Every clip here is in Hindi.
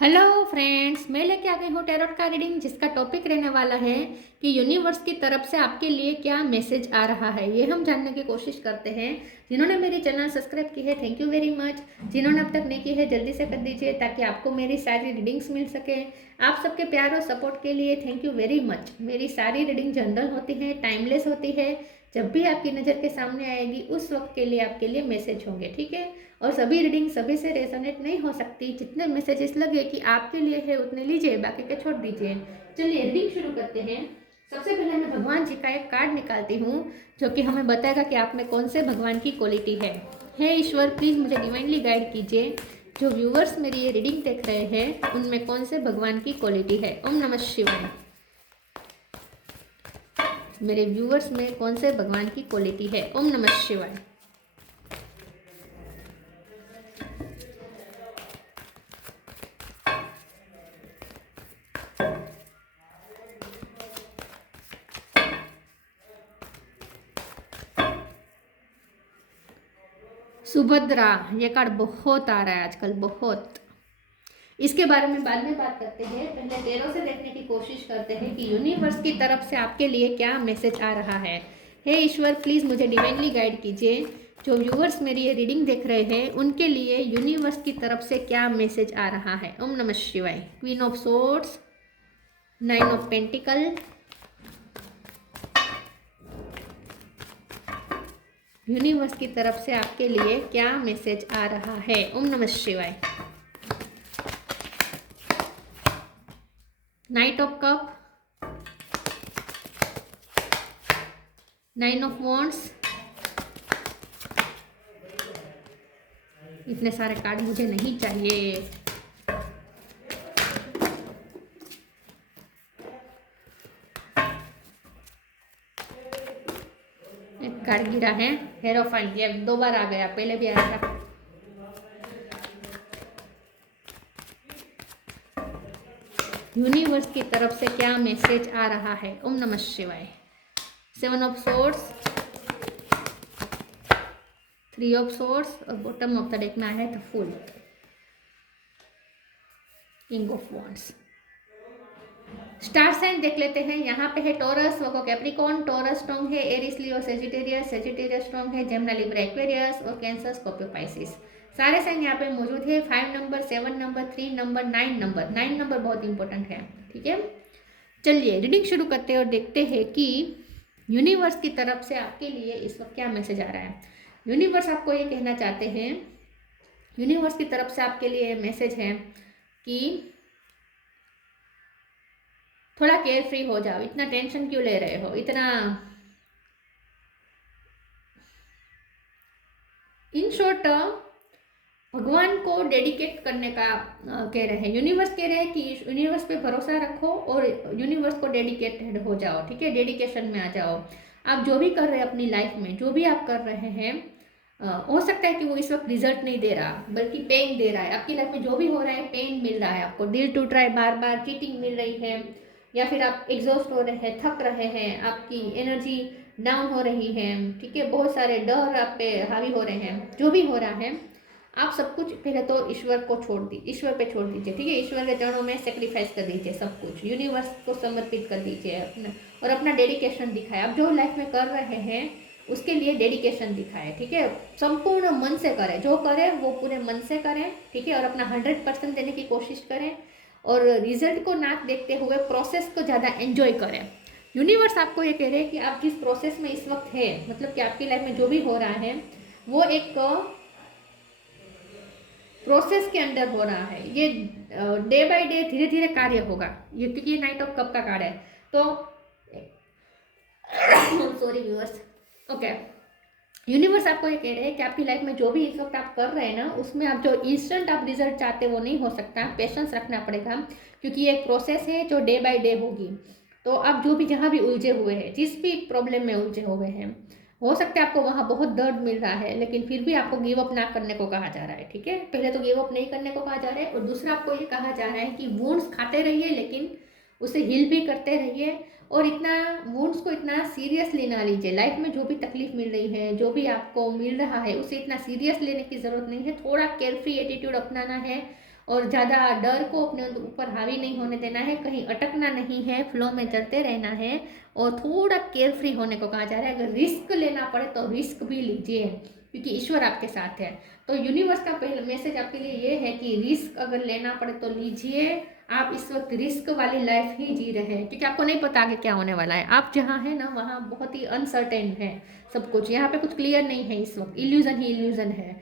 हेलो फ्रेंड्स, मैं लेके आ गई हूँ टैरोट का रीडिंग जिसका टॉपिक रहने वाला है कि यूनिवर्स की तरफ से आपके लिए क्या मैसेज आ रहा है। ये हम जानने की कोशिश करते हैं। जिन्होंने मेरी चैनल सब्सक्राइब की है, थैंक यू वेरी मच। जिन्होंने अब तक नहीं की है, जल्दी से कर दीजिए ताकि आपको मेरी सारी रीडिंग्स मिल सके। आप सबके प्यार और सपोर्ट के लिए थैंक यू वेरी मच। मेरी सारी रीडिंग जनरल होती है, टाइमलेस होती है। जब भी आपकी नज़र के सामने आएगी उस वक्त के लिए आपके लिए मैसेज होंगे, ठीक है। और सभी रीडिंग सभी से रेजोनेट नहीं हो सकती। जितने मैसेजेस लगे कि आपके लिए है उतने लीजिए, बाकी के छोड़ दीजिए। चलिए रीडिंग शुरू करते हैं। सबसे पहले मैं भगवान जी का एक कार्ड निकालती हूँ जो कि हमें बताएगा कि आप में कौन से भगवान की क्वालिटी है। हे ईश्वर, प्लीज़ मुझे डिवाइनली गाइड कीजिए। जो व्यूवर्स मेरी ये रीडिंग देख रहे हैं उनमें कौन से भगवान की क्वालिटी है। ओम नमः शिवाय। मेरे व्यूवर्स में कौन से भगवान की क्वालिटी है। ओम नमः शिवाय। सुभद्रा, ये कार्ड बहुत आ रहा है आजकल, बहुत। इसके बारे में बाद में बात करते हैं। पहले टैरो से देखने की कोशिश करते हैं कि यूनिवर्स की तरफ से आपके लिए क्या मैसेज आ रहा है। हे ईश्वर, प्लीज़ मुझे डिवाइनली गाइड कीजिए। जो व्यूवर्स मेरी ये रीडिंग देख रहे हैं उनके लिए यूनिवर्स की तरफ से क्या मैसेज आ रहा है। ओम नमः शिवाय। Queen of swords, 9 of pentacle, universe की तरफ से आपके लिए क्या मैसेज आ रहा है। ओम नमः शिवाय। Night of cup, 9 of wands. इतने सारे कार्ड मुझे नहीं चाहिए। एक कार्ड गिरा है, हेरोफाइन। ये 2 बार आ गया, पहले भी आया था। यूनिवर्स की तरफ से क्या मैसेज आ रहा है। ओम नमः शिवाय। 7 ऑफ सोर्ड्स, 3 ऑफ सोर्ड्स और बॉटम ऑफ द डेक में आया है the fool, king of wands. Star sign देख लेते हैं। यहाँ पे है Taurus, Virgo, Capricorn. Taurus strong है, Aries, Leo, Sagittarius. Sagittarius strong है, जेमिनी, लिब्रा, एक्वेरियस और कैंसर, स्कॉर्पियो, पाइसिस। सारे साइन यहाँ पे मौजूद है। 5 number, 7 number, 3 number, 9 number. 9 number बहुत इंपॉर्टेंट है, ठीक है। चलिए रीडिंग शुरू करते हैं और देखते हैं कि यूनिवर्स की तरफ से आपके लिए इस वक्त क्या मैसेज आ रहा है। यूनिवर्स आपको ये कहना चाहते हैं, यूनिवर्स की तरफ से आपके लिए मैसेज है कि थोड़ा केयर फ्री हो जाओ। इतना टेंशन क्यों ले रहे हो, इतना। इन शॉर्ट भगवान को डेडिकेट करने का कह रहे हैं। यूनिवर्स कह रहे हैं कि यूनिवर्स पे भरोसा रखो और यूनिवर्स को डेडिकेटेड हो जाओ, ठीक है। डेडिकेशन में आ जाओ। आप जो भी कर रहे हैं अपनी लाइफ में, जो भी आप कर रहे हैं, हो सकता है कि वो इस वक्त रिजल्ट नहीं दे रहा बल्कि पेन दे रहा है। आपकी लाइफ में जो भी हो रहा है पेन मिल रहा है आपको, दिल टूट रहा है, बार बार चीटिंग मिल रही है, या फिर आप एग्जॉस्ट हो रहे हैं, थक रहे हैं, आपकी एनर्जी डाउन हो रही है, ठीक है। बहुत सारे डर आप पे हावी हो रहे हैं। जो भी हो रहा है आप सब कुछ पहले तो ईश्वर को छोड़ दीजिए, ईश्वर पे छोड़ दीजिए, ठीक है। ईश्वर के चरणों में सेक्रीफाइस कर दीजिए, सब कुछ यूनिवर्स को समर्पित कर दीजिए अपना, और अपना डेडिकेशन दिखाए। आप जो लाइफ में कर रहे हैं उसके लिए डेडिकेशन दिखाए, ठीक है। संपूर्ण मन से करें, जो करें वो पूरे मन से करें, ठीक है। और अपना 100% देने की कोशिश करें और रिजल्ट को ना देखते हुए प्रोसेस को ज़्यादा एंजॉय करें। यूनिवर्स आपको ये कह रहे हैं कि आप जिस प्रोसेस में इस वक्त है, मतलब कि आपकी लाइफ में जो भी हो रहा है वो एक प्रोसेस के अंदर हो रहा है। ये डे बाय डे धीरे धीरे कार्य होगा। ये क्योंकि ये नाइट ऑफ कप का कार्ड है तो सॉरी व्यूअर्स, ओके। यूनिवर्स आपको ये कह रहे हैं कि आपकी लाइफ में जो भी इस वक्त आप कर रहे हैं ना, उसमें आप जो इंस्टेंट आप रिजल्ट चाहते हैं वो नहीं हो सकता। पेशेंस रखना पड़ेगा क्योंकि ये एक प्रोसेस है जो डे बाय डे होगी। तो आप जो भी जहाँ भी उलझे हुए हैं, जिस भी प्रॉब्लम में उलझे हुए हैं, हो सकता है आपको वहाँ बहुत दर्द मिल रहा है, लेकिन फिर भी आपको गिव अप ना करने को कहा जा रहा है, ठीक है। पहले तो गिव अप नहीं करने को कहा जा रहा है, और दूसरा आपको ये कहा जा रहा है कि वुंड्स खाते रहिए लेकिन उसे हील भी करते रहिए। और इतना वुंड्स को इतना सीरियसली ना लीजिए। लाइफ में जो भी तकलीफ मिल रही है, जो भी आपको मिल रहा है, उसे इतना सीरियस लेने की ज़रूरत नहीं है। थोड़ा केयरफ्री एटीट्यूड अपनाना है और ज़्यादा डर को अपने ऊपर हावी नहीं होने देना है, कहीं अटकना नहीं है, फ्लो में चलते रहना है और थोड़ा केयर फ्री होने को कहा जा रहा है। अगर रिस्क लेना पड़े तो रिस्क भी लीजिए, क्योंकि ईश्वर आपके साथ है। तो यूनिवर्स का पहला मैसेज आपके लिए ये है कि रिस्क अगर लेना पड़े तो लीजिए। आप इस वक्त रिस्क वाली लाइफ ही जी रहे हैं, क्योंकि आपको नहीं पता आगे क्या होने वाला है। आप जहाँ हैं ना वहाँ बहुत ही अनसर्टेन है सब कुछ, यहाँ पे कुछ क्लियर नहीं है इस वक्त, इल्यूजन ही इल्यूजन है।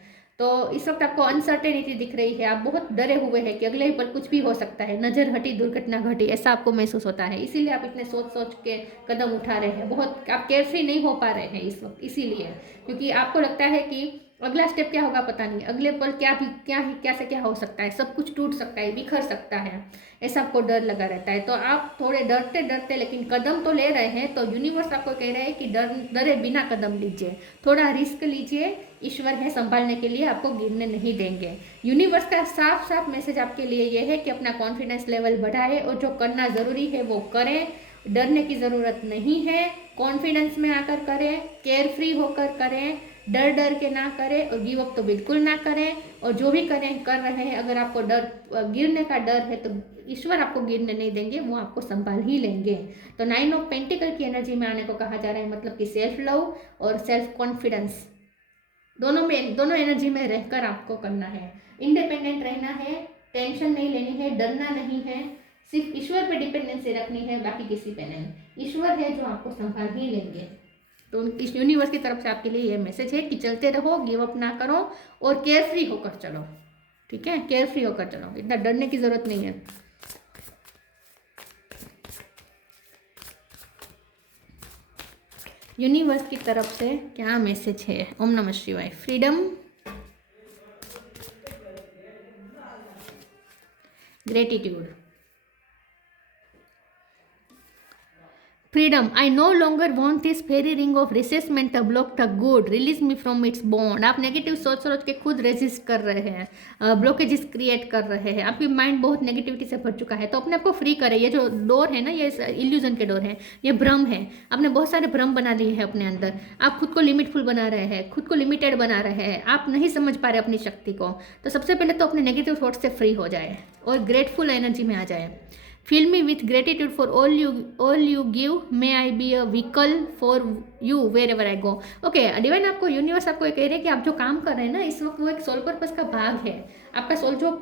तो इस वक्त आपको अनसर्टेनिटी दिख रही है, आप बहुत डरे हुए हैं कि अगले ही पल कुछ भी हो सकता है, नज़र हटी दुर्घटना घटी, ऐसा आपको महसूस होता है। इसीलिए आप इतने सोच सोच के कदम उठा रहे हैं, बहुत आप केयरफ्री नहीं हो पा रहे हैं इस वक्त, इसीलिए क्योंकि आपको लगता है कि अगला स्टेप क्या होगा पता नहीं, अगले पल क्या से क्या हो सकता है, सब कुछ टूट सकता है, बिखर सकता है, ऐसा आपको डर लगा रहता है। तो आप थोड़े डरते डरते लेकिन कदम तो ले रहे हैं। तो यूनिवर्स आपको कह रहा है कि डरे बिना कदम लीजिए, थोड़ा रिस्क लीजिए, ईश्वर है संभालने के लिए, आपको गिरने नहीं देंगे। यूनिवर्स का साफ साफ मैसेज आपके लिए ये है कि अपना कॉन्फिडेंस लेवल बढ़ाए और जो करना ज़रूरी है वो करें, डरने की ज़रूरत नहीं है, कॉन्फिडेंस में आकर करें, केयर फ्री होकर करें, डर डर के ना करें और गिव अप तो बिल्कुल ना करें। और जो भी करें कर रहे हैं, अगर आपको गिरने का डर है तो ईश्वर आपको गिरने नहीं देंगे, वो आपको संभाल ही लेंगे। तो 9 ऑफ पेंटिकल की एनर्जी में आने को कहा जा रहा है, मतलब कि सेल्फ लव और सेल्फ कॉन्फिडेंस दोनों एनर्जी में रहकर आपको करना है। इंडिपेंडेंट रहना है, टेंशन नहीं लेनी है, डरना नहीं है, सिर्फ ईश्वर पे डिपेंडेंसी रखनी है, बाकी किसी पे नहीं। ईश्वर है जो आपको संभाल ही लेंगे। तो इस यूनिवर्स की तरफ से आपके लिए ये मैसेज है कि चलते रहो, गिव अप ना करो और केयर फ्री होकर चलो। ठीक है, केयर फ्री होकर चलो, इतना डरने की जरूरत नहीं है। यूनिवर्स की तरफ से क्या मैसेज है? ओम नमः शिवाय। Freedom, gratitude, freedom. I no longer want this fairy ring of resistment to block the good. Release me from its bond. आप नेगेटिव सोच सोच के खुद रेजिस्ट कर रहे हैं, ब्लॉकेजेस क्रिएट कर रहे हैं, आपकी माइंड बहुत नेगेटिविटी से भर चुका है। तो अपने आप को फ्री करें। ये जो डोर है ना, ये इल्यूजन के डोर है, ये भ्रम है। आपने बहुत सारे भ्रम बना लिए हैं अपने अंदर, आप खुद को लिमिटफुल बना रहे हैं, खुद को लिमिटेड बना रहे हैं, आप नहीं समझ पा रहे अपनी शक्ति को। तो सबसे पहले तो अपने नेगेटिव थॉट से फ्री हो जाए और ग्रेटफुल एनर्जी में आ जाए। Fill me with gratitude for all you give. May I be a vehicle for you wherever I go. Okay, divine आपको यूनिवर्स आपको ये कह रहे हैं कि आप जो काम कर रहे हैं ना इस वक्त, वो एक सोल पर्पस का भाग है। आपका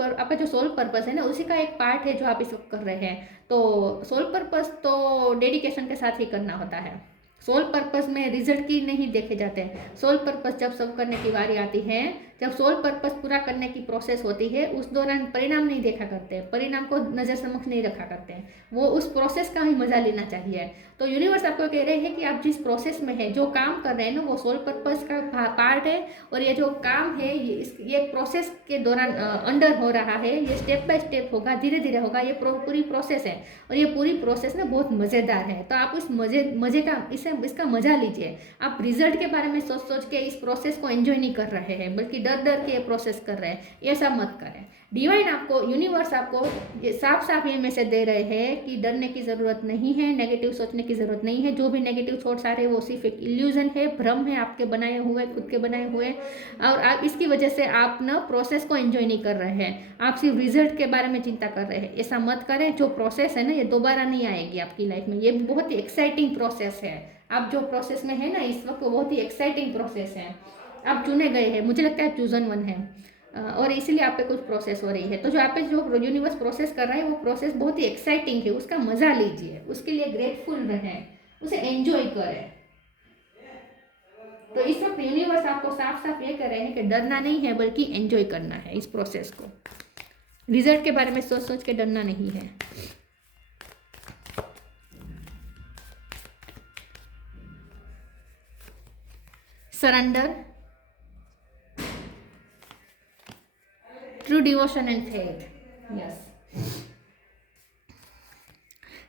आपका जो सोल पर्पस है ना, उसी का एक पार्ट है जो आप इस वक्त कर रहे हैं। तो सोल पर्पस तो डेडिकेशन के साथ ही करना होता है। सोल पर्पस में रिजल्ट की नहीं देखे जाते। सोल पर्पस जब सब करने की बारी आती है, जब सोल पर्पस पूरा करने की प्रोसेस होती है, उस दौरान परिणाम नहीं देखा करते, परिणाम को नज़र समक्ष नहीं रखा करते, वो उस प्रोसेस का ही मजा लेना चाहिए। तो यूनिवर्स आपको कह रहे हैं कि आप जिस प्रोसेस में है, जो काम कर रहे हैं ना, वो सोल पर्पस का पार्ट है। और ये जो काम है ये प्रोसेस के दौरान अंडर हो रहा है, ये स्टेप बाय स्टेप होगा, धीरे धीरे होगा, ये पूरी प्रोसेस है। और ये पूरी प्रोसेस ना बहुत मज़ेदार है। तो आप उस मज़े का इसका मज़ा लीजिए। आप रिजल्ट के बारे में सोच सोच के इस प्रोसेस को एंजॉय नहीं कर रहे हैं, बल्कि डर डर के प्रोसेस कर रहे हैं। ऐसा मत करें। डिवाइन आपको, यूनिवर्स आपको ये साफ साफ ये मैसेज दे रहे हैं कि डरने की ज़रूरत नहीं है, नेगेटिव सोचने की ज़रूरत नहीं है। जो भी नेगेटिव थॉट्स आ रहे हैं वो सिर्फ एक इल्यूजन है, भ्रम है, आपके बनाए हुए, खुद के बनाए हुए। और आप इसकी वजह से आप ना प्रोसेस को एंजॉय नहीं कर रहे हैं, आप सिर्फ रिजल्ट के बारे में चिंता कर रहे हैं। ऐसा मत करें। जो प्रोसेस है ना, ये दोबारा नहीं आएगी आपकी लाइफ में। ये बहुत ही एक्साइटिंग प्रोसेस है। आप जो प्रोसेस में है ना इस वक्त, वो बहुत ही एक्साइटिंग प्रोसेस है। आप चुने गए हैं, मुझे लगता है चूजन वन है, और इसीलिए आप पे कुछ प्रोसेस हो रही है। तो जो आप पे जो यूनिवर्स प्रोसेस कर रहा है, वो प्रोसेस बहुत ही एक्साइटिंग है, उसका मजा लीजिए, उसके लिए ग्रेटफुल रहें, उसे एंजॉय करें। तो इस वक्त यूनिवर्स आपको साफ साफ ये कह रहे हैं कि डरना नहीं है, बल्कि एंजॉय करना है इस प्रोसेस को। रिजल्ट के बारे में सोच सोच के डरना नहीं है। Surrender, true devotion and faith. Yes.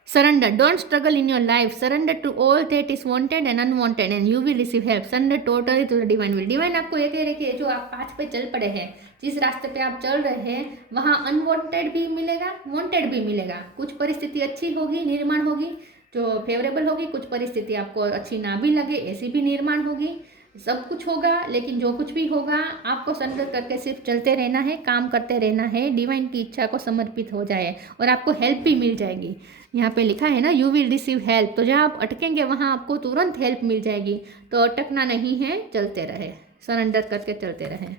Surrender. Don't struggle in your life. Surrender to all that is wanted and unwanted and you will receive help. Surrender totally to the divine will. Divine आपको ये कह रहे कि जो आप पाथ पे चल पड़े हैं, जिस रास्ते पे आप चल रहे हैं, वहाँ अनवांटेड भी मिलेगा, वांटेड भी मिलेगा। कुछ परिस्थिति अच्छी होगी, निर्माण होगी, जो फेवरेबल होगी, कुछ परिस्थिति आपको अच्छी ना भी लगे, ऐसी भी निर्माण होगी। सब कुछ होगा, लेकिन जो कुछ भी होगा आपको सरेंडर करके सिर्फ चलते रहना है, काम करते रहना है, डिवाइन की इच्छा को समर्पित हो जाए और आपको हेल्प भी मिल जाएगी। यहाँ पे लिखा है ना, यू विल रिसीव हेल्प, तो जहाँ आप अटकेंगे वहाँ आपको तुरंत हेल्प मिल जाएगी। तो अटकना नहीं है, चलते रहे, सरेंडर करके चलते रहे।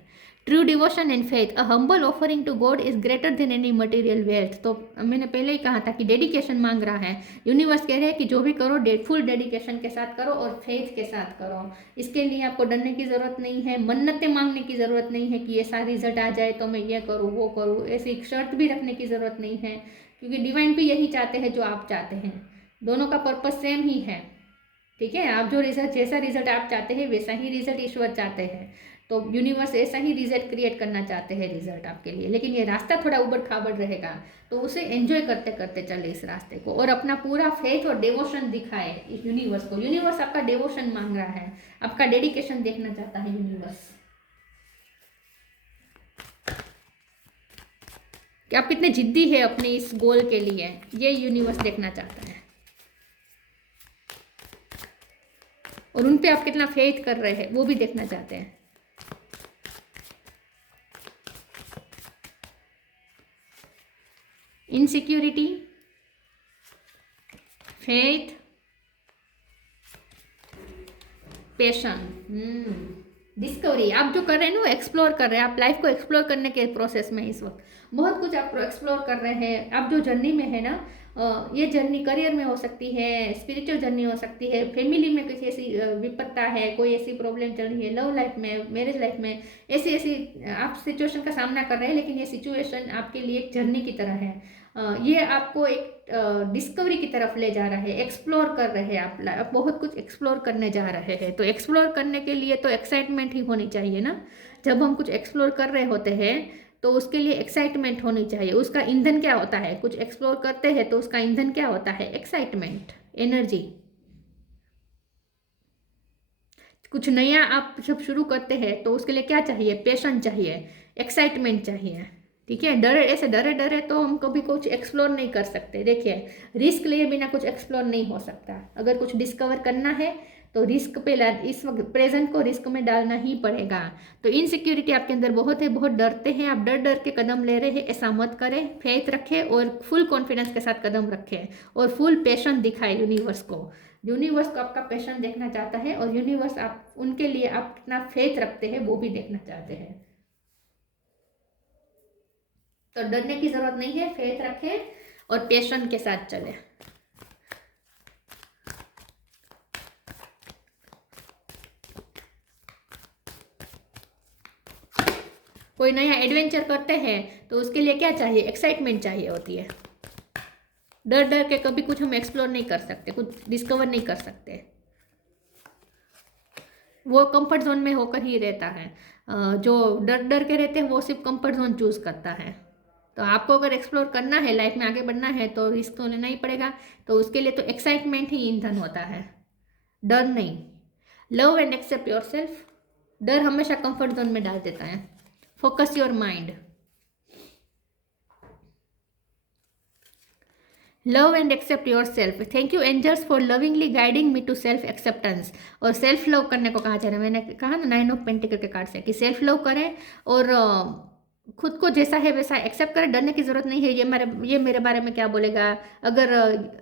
True devotion and faith, a humble offering to God is greater than any material wealth. तो मैंने पहले ही कहा था कि डेडिकेशन मांग रहा है, यूनिवर्स कह रहे हैं कि जो भी करो फुल डेडिकेशन के साथ करो और फेथ के साथ करो। इसके लिए आपको डरने की ज़रूरत नहीं है, मन्नतें मांगने की ज़रूरत नहीं है कि ये सारा रिजल्ट आ जाए तो मैं ये करूँ वो करूँ, ऐसी शर्त भी रखने की ज़रूरत नहीं है, क्योंकि डिवाइन भी यही चाहते हैं जो आप चाहते हैं। दोनों का पर्पस सेम ही है, ठीक है। आप जो रिजल्ट, जैसा रिजल्ट आप चाहते हैं वैसा ही रिजल्ट ईश्वर चाहते हैं। तो यूनिवर्स ऐसा ही रिजल्ट क्रिएट करना चाहते हैं रिजल्ट आपके लिए, लेकिन ये रास्ता थोड़ा उबड़ खाबड़ रहेगा, तो उसे एंजॉय करते करते चले इस रास्ते को, और अपना पूरा फेथ और डिवोशन दिखाए इस यूनिवर्स को। यूनिवर्स आपका डिवोशन मांग रहा है, आपका डेडिकेशन देखना चाहता है यूनिवर्स, कि आप कितने जिद्दी है अपने इस गोल के लिए, ये यूनिवर्स देखना चाहता है। और उन पे आप कितना फेथ कर रहे हैं वो भी देखना चाहते हैं। Insecurity, faith, passion, discovery. आप जो कर रहे हैं ना, एक्सप्लोर कर रहे हैं, आप लाइफ को एक्सप्लोर करने के प्रोसेस में इस वक्त बहुत कुछ आप एक्सप्लोर कर रहे हैं। आप जो जर्नी में है ना, ये जर्नी करियर में हो सकती है, स्पिरिचुअल जर्नी हो सकती है, फैमिली में किसी ऐसी विपत्ता है, कोई ऐसी प्रॉब्लम चल रही है, लव लाइफ में, मैरिज लाइफ में, ऐसी ऐसी आप सिचुएशन का सामना कर रहे हैं, लेकिन ये सिचुएशन आपके लिए एक जर्नी की तरह है। ये आपको एक डिस्कवरी की तरफ ले जा रहा है, एक्सप्लोर कर रहे हैं आप बहुत कुछ एक्सप्लोर करने जा रहे हैं। तो एक्सप्लोर करने के लिए तो एक्साइटमेंट ही होनी चाहिए ना। जब हम कुछ एक्सप्लोर कर रहे होते हैं तो उसके लिए एक्साइटमेंट होनी चाहिए। उसका ईंधन क्या होता है, कुछ एक्सप्लोर करते हैं तो उसका ईंधन क्या होता है, एक्साइटमेंट, एनर्जी। कुछ नया आप जब शुरू करते हैं तो उसके लिए क्या चाहिए, पैशन चाहिए, एक्साइटमेंट चाहिए, ठीक है। डरे, ऐसे डरे डरे तो हम कभी कुछ एक्सप्लोर नहीं कर सकते। देखिए, रिस्क लिए बिना कुछ एक्सप्लोर नहीं हो सकता। अगर कुछ डिस्कवर करना है तो रिस्क पे इस वक्त प्रेजेंट को रिस्क में डालना ही पड़ेगा। तो इनसिक्योरिटी आपके अंदर बहुत है, बहुत डरते हैं आप, डर डर के कदम ले रहे हैं, ऐसा मत करें। फेथ रखें और फुल कॉन्फिडेंस के साथ कदम रखें और फुल पैशन दिखाए यूनिवर्स को। यूनिवर्स को आपका पैशन देखना चाहता है और यूनिवर्स आप उनके लिए आप कितना फेथ रखते हैं वो भी देखना चाहते हैं। तो डरने की जरूरत नहीं है, फेथ रखें और पैशन के साथ चले। कोई नया एडवेंचर करते हैं तो उसके लिए क्या चाहिए, एक्साइटमेंट चाहिए होती है। डर डर के कभी कुछ हम एक्सप्लोर नहीं कर सकते, कुछ डिस्कवर नहीं कर सकते। वो कंफर्ट जोन में होकर ही रहता है। जो डर डर के रहते हैं वो सिर्फ कंफर्ट जोन चूज करता है। तो आपको अगर एक्सप्लोर करना है, लाइफ में आगे बढ़ना है, तो रिस्क तो लेना ही पड़ेगा। तो उसके लिए तो एक्साइटमेंट ही ईंधन होता है, डर नहीं। Love and accept yourself, डर हमेशा कंफर्ट जोन में डाल देता है। Focus your mind, love and accept yourself. Thank you angels for lovingly guiding me to self acceptance. और सेल्फ लव करने को कहा जा रहा है, मैंने कहा ना 9 ऑफ पेंटिकल के कार्ड से कि सेल्फ लव करें और खुद को जैसा है वैसा एक्सेप्ट करें। डरने की जरूरत नहीं है, ये मेरे बारे में क्या बोलेगा, अगर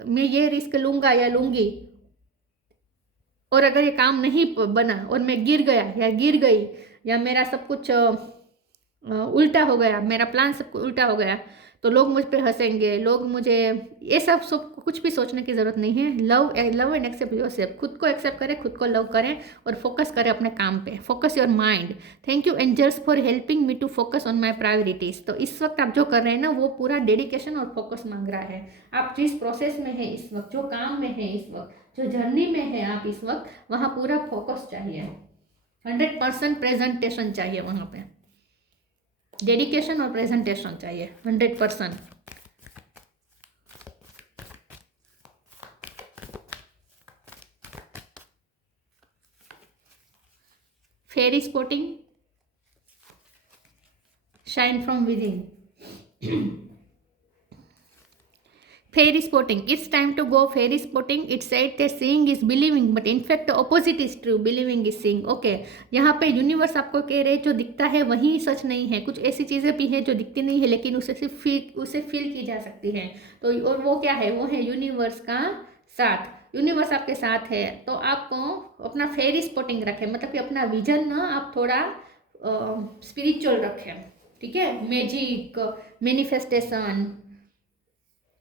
मैं ये रिस्क लूंगा या लूंगी और अगर ये काम नहीं बना और मैं गिर गया या गिर गई या मेरा सब कुछ उल्टा हो गया, मेरा प्लान सब कुछ उल्टा हो गया, तो लोग मुझ पे हंसेंगे, लोग मुझे, ये सब कुछ भी सोचने की ज़रूरत नहीं है। लव एंड एक्सेप्ट योरसेल्फ, खुद को एक्सेप्ट करें, खुद को लव करें और फोकस करें अपने काम पे। Focus your mind. Thank you angels for helping me to focus on my priorities. तो इस वक्त आप जो कर रहे हैं ना, वो पूरा डेडिकेशन और फोकस मांग रहा है। आप जिस प्रोसेस में है इस वक्त, जो काम में है इस वक्त, जो जर्नी में है आप इस वक्त, वहाँ पूरा फोकस चाहिए, 100% प्रेजेंटेशन चाहिए, वहाँ पे डेडिकेशन और प्रेजेंटेशन चाहिए 100%। Fairy spotting, shine from within. Fairy spotting. It's time to go fairy spotting. It said that seeing is believing, but in fact the opposite is true. Believing is seeing. Okay. यहाँ पे यूनिवर्स आपको कह रहे हैं जो दिखता है वही सच नहीं है, कुछ ऐसी चीज़ें भी है जो दिखती नहीं है लेकिन उसे फील की जा सकती है। तो और वो क्या है, वो है यूनिवर्स का साथ। यूनिवर्स आपके साथ है तो आपको अपना फेरी स्पॉटिंग रखें, मतलब कि अपना विजन ना आप थोड़ा स्पिरिचुअल रखें, ठीक है। मैजिक, मैनिफेस्टेशन,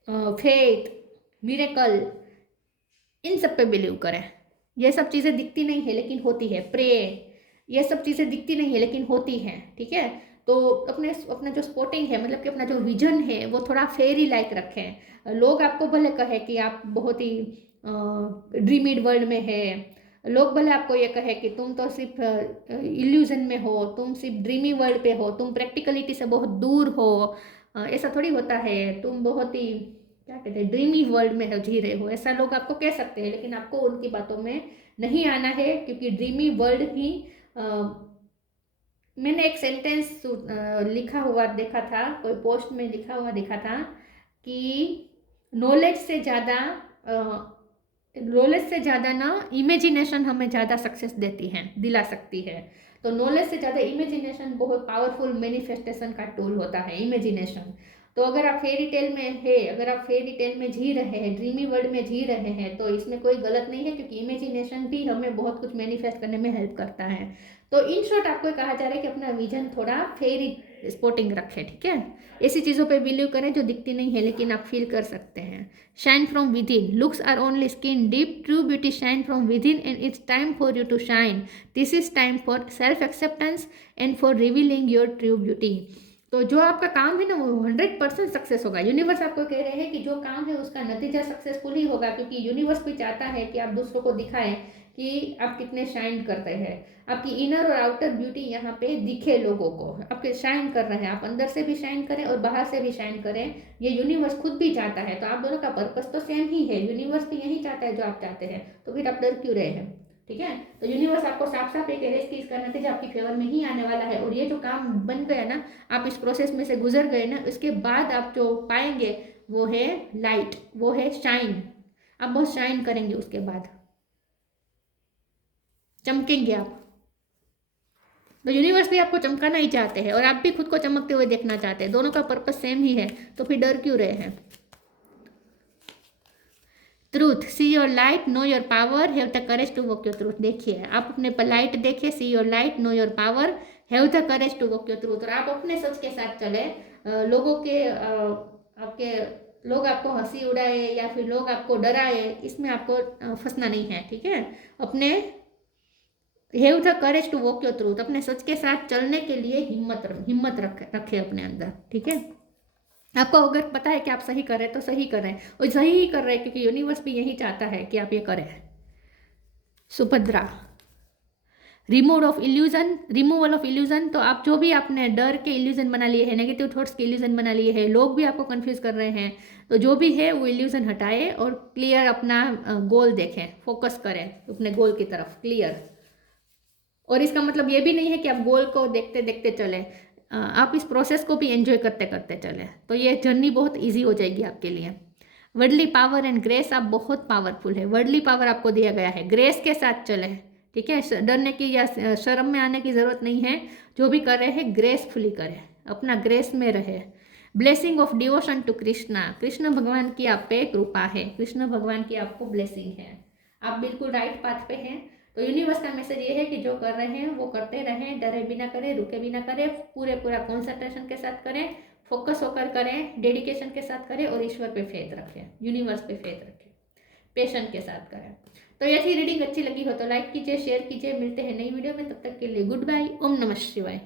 फेथ, मिरेकल, इन सब पे बिलीव करें। ये सब चीज़ें दिखती नहीं है लेकिन होती है। प्रे, ये सब चीज़ें दिखती नहीं है लेकिन होती हैं, ठीक है। तो अपना जो स्पॉटिंग है, मतलब कि अपना जो विजन है वो थोड़ा फेरी लाइक रखें। लोग आपको भले कहे कि आप बहुत ही ड्रीमिड वर्ल्ड में है, लोग भले आपको ये कहे कि तुम तो सिर्फ इल्यूजन में हो, तुम सिर्फ ड्रीमी वर्ल्ड पे हो, तुम प्रैक्टिकलिटी से बहुत दूर हो, ऐसा थोड़ी होता है, तुम बहुत ही क्या कहते हैं ड्रीमी वर्ल्ड में जी रहे हो, ऐसा लोग आपको कह सकते हैं। लेकिन आपको उनकी बातों में नहीं आना है क्योंकि ड्रीमी वर्ल्ड ही मैंने एक सेंटेंस लिखा हुआ देखा था, कोई पोस्ट में लिखा हुआ देखा था कि नॉलेज से ज़्यादा ना इमेजिनेशन हमें ज़्यादा सक्सेस दिला सकती है। तो नॉलेज से ज़्यादा इमेजिनेशन बहुत पावरफुल मैनिफेस्टेशन का टूल होता है, इमेजिनेशन। तो अगर आप फेरी टेल में है, अगर आप फेरी टेल में जी रहे हैं, ड्रीमी वर्ल्ड में जी रहे हैं, तो इसमें कोई गलत नहीं है क्योंकि इमेजिनेशन भी हमें बहुत कुछ मैनिफेस्ट करने में हेल्प करता है। तो इन शॉर्ट आपको कहा जा रहा है कि अपना विजन थोड़ा फेरी स्पॉटिंग रखें, ठीक है। ऐसी चीज़ों पे बिलीव करें जो दिखती नहीं है लेकिन आप फील कर सकते हैं। Shine from within, looks are only skin deep, true beauty shine from within and it's time for you to shine. This is time for self acceptance and for revealing your true beauty. तो जो आपका काम है ना वो 100% सक्सेस होगा। यूनिवर्स आपको कह रहे हैं कि जो काम है उसका नतीजा सक्सेसफुल ही होगा क्योंकि यूनिवर्स भी चाहता है कि आप दूसरों को दिखाएं कि आप कितने शाइन करते हैं। आपकी इनर और आउटर ब्यूटी यहाँ पे दिखे लोगों को, आपके शाइन कर रहे हैं, आप अंदर से भी शाइन करें और बाहर से भी शाइन करें, ये यूनिवर्स खुद भी चाहता है। तो आप दोनों का पर्पस तो सेम ही है, यूनिवर्स भी यही चाहता है जो आप चाहते हैं, तो फिर आप डर क्यों रहे हैं, ठीक है। तो यूनिवर्स आपको साफ साफ एक रेस की इसका नतीजा आपकी फेवर में ही आने वाला है। और ये जो काम बन गया ना, आप इस प्रोसेस में से गुजर गए ना, इसके बाद आप जो पाएंगे वो है लाइट, वो है शाइन। आप बहुत शाइन करेंगे, उसके बाद चमकेंगे आप। तो यूनिवर्स भी आपको चमकाना ही चाहते हैं और आप भी खुद को चमकते हुए देखना चाहते हैं, दोनों का पर्पस सेम ही है, तो फिर डर क्यों रहे हैं। Truth, see your light, know your power, have the courage to walk your truth. देखिए आप अपने पर लाइट देखिए, see your light, know your power, have the courage to walk your truth. और आप अपने सच के साथ चले। लोग आपको हंसी उड़ाए या फिर लोग आपको डराए, इसमें आपको फंसना नहीं है, ठीक है। अपने have the courage to walk your truth, अपने सच के साथ चलने के लिए हिम्मत रखे अपने अंदर, ठीक है। आपको अगर पता है कि आप सही कर रहे हैं तो सही कर रहे हैं, और सही ही कर रहे हैं क्योंकि यूनिवर्स भी यही चाहता है कि आप ये करें। Subhadra, removal of illusion. तो आप जो भी आपने डर के इल्यूजन बना लिए हैं, नेगेटिव थॉट्स के इल्यूजन बना लिए हैं, लोग भी आपको कंफ्यूज कर रहे हैं, तो जो भी है वो इल्यूजन हटाए और क्लियर अपना गोल देखें, फोकस करें अपने गोल की तरफ, क्लियर। और इसका मतलब ये भी नहीं है कि आप गोल को देखते देखते चलें, आप इस प्रोसेस को भी एंजॉय करते करते चलें, तो ये जर्नी बहुत इजी हो जाएगी आपके लिए। वर्डली पावर एंड ग्रेस, आप बहुत पावरफुल है, वर्डली पावर आपको दिया गया है, ग्रेस के साथ चलें, ठीक है। डरने की या शर्म में आने की ज़रूरत नहीं है, जो भी कर रहे हैं ग्रेसफुली करें, अपना ग्रेस में रहे। Blessing of devotion to Krishna, Krishna भगवान की आप पे कृपा है, कृष्ण भगवान की आपको ब्लेसिंग है, आप बिल्कुल राइट पाथ पे हैं। तो यूनिवर्स का मैसेज ये है कि जो कर रहे हैं वो करते रहें, डरे भी ना करें, रुके भी ना करें, पूरा कंसंट्रेशन के साथ करें, फोकस होकर करें, डेडिकेशन के साथ करें और ईश्वर पे फेथ रखें, यूनिवर्स पे फेथ रखें, पेशेंट के साथ करें। तो ये थी रीडिंग, अच्छी लगी हो तो लाइक कीजिए, शेयर कीजिए, मिलते हैं नई वीडियो में, तब तक के लिए गुड बाय, ओम नमः शिवाय।